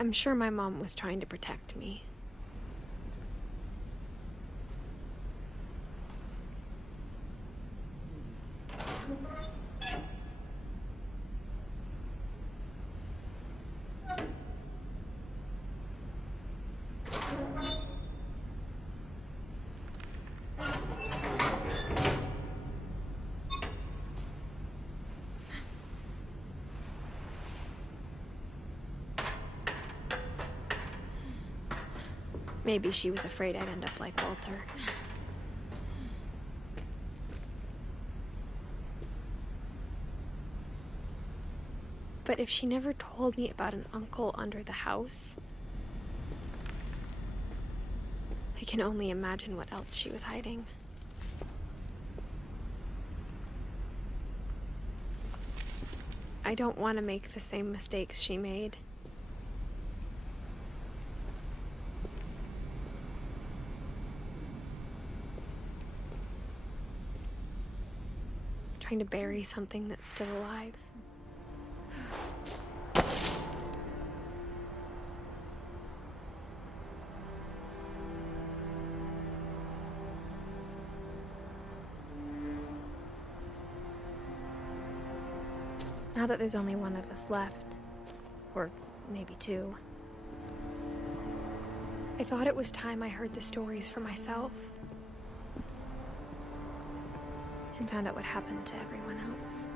I'm sure my mom was trying to protect me. Maybe she was afraid I'd end up like Walter. But if she never told me about an uncle under the house, I can only imagine what else she was hiding. I don't want to make the same mistakes she made. Trying to bury something that's still alive. Now that there's only one of us left, or maybe two, I thought it was time I heard the stories for myself and found out what happened to everyone else.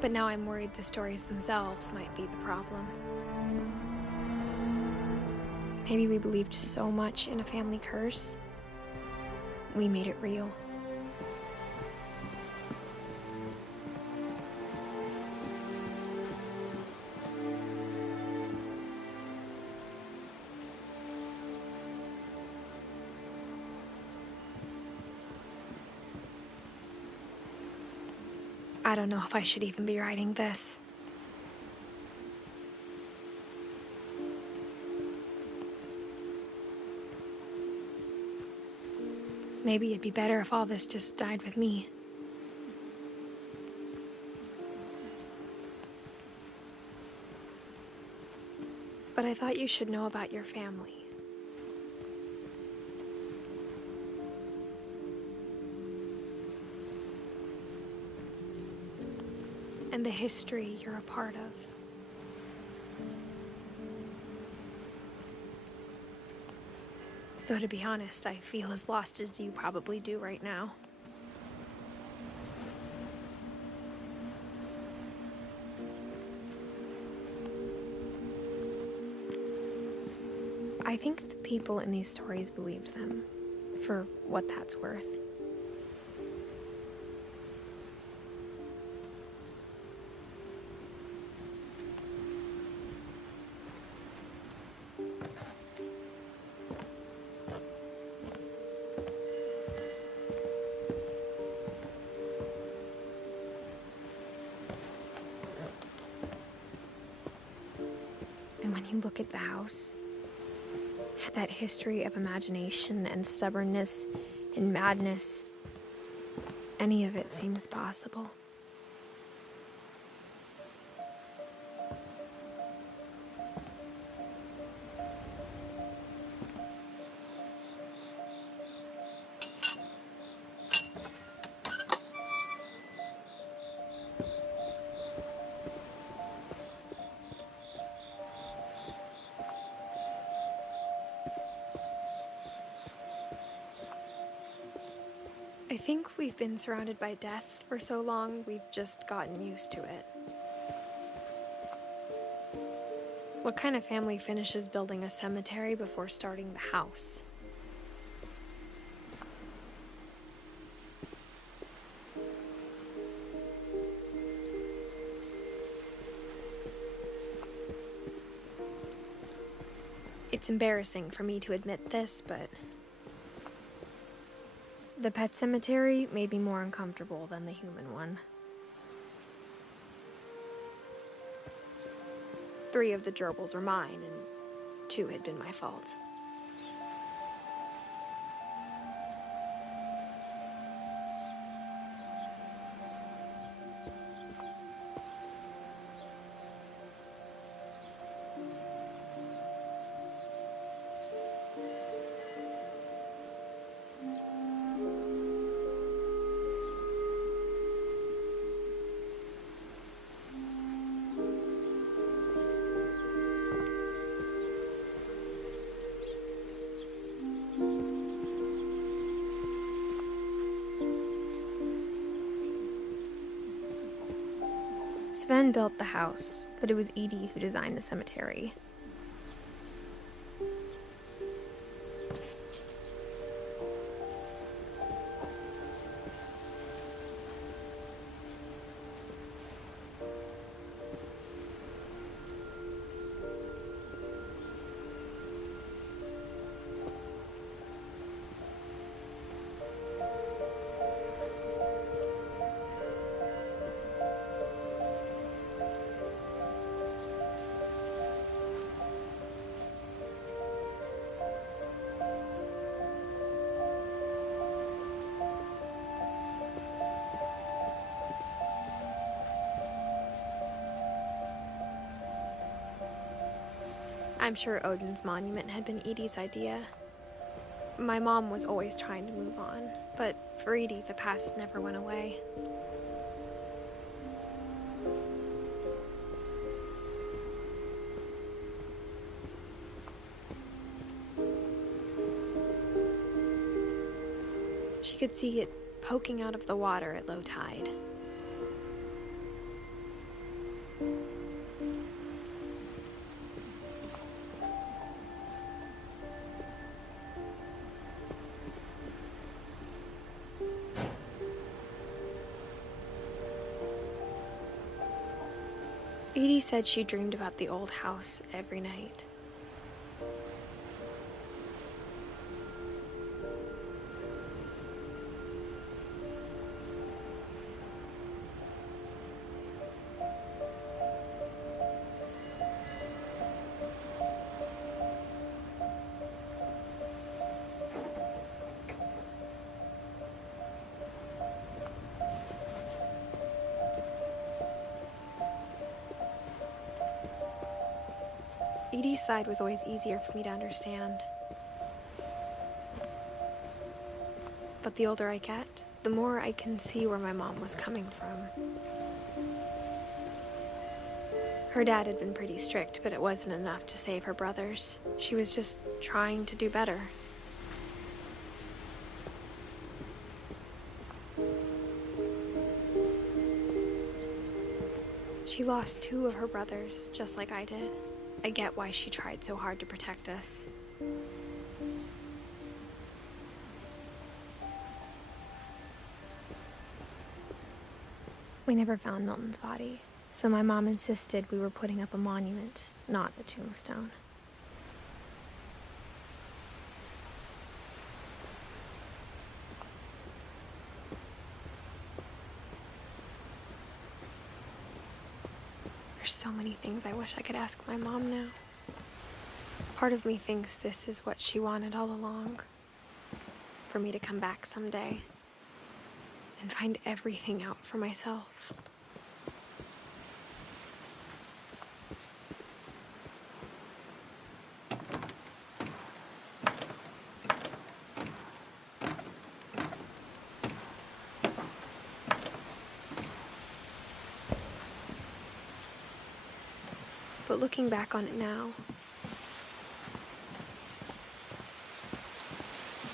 But now I'm worried the stories themselves might be the problem. Maybe we believed so much in a family curse, we made it real. I don't know if I should even be writing this. Maybe it'd be better if all this just died with me. But I thought you should know about your family. And the history you're a part of. Though to be honest, I feel as lost as you probably do right now. I think the people in these stories believed them, for what that's worth. And when you look at the house, that history of imagination and stubbornness and madness, any of it seems possible. I think we've been surrounded by death for so long, we've just gotten used to it. What kind of family finishes building a cemetery before starting the house? It's embarrassing for me to admit this, but the pet cemetery made me more uncomfortable than the human one. 3 of the gerbils were mine, and 2 had been my fault. Sven built the house, but it was Edie who designed the cemetery. I'm sure Odin's monument had been Edie's idea. My mom was always trying to move on, but for Edie, the past never went away. She could see it poking out of the water at low tide. Edie said she dreamed about the old house every night. Edie's side was always easier for me to understand. But the older I get, the more I can see where my mom was coming from. Her dad had been pretty strict, but it wasn't enough to save her brothers. She was just trying to do better. She lost 2 of her brothers, just like I did. I get why she tried so hard to protect us. We never found Milton's body, so my mom insisted we were putting up a monument, not a tombstone. There's so many things I wish I could ask my mom now. Part of me thinks this is what she wanted all along. For me to come back someday and find everything out for myself. But looking back on it now,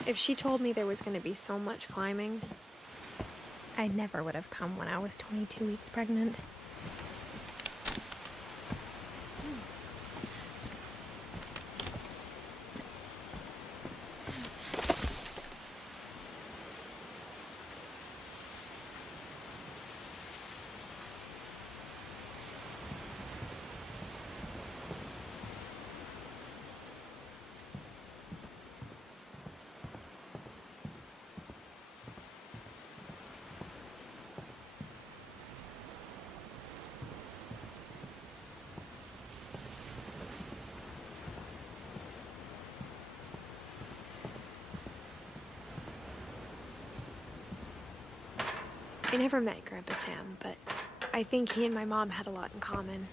if she told me there was going to be so much climbing, I never would have come when I was 22 weeks pregnant. I never met Grandpa Sam, but I think he and my mom had a lot in common.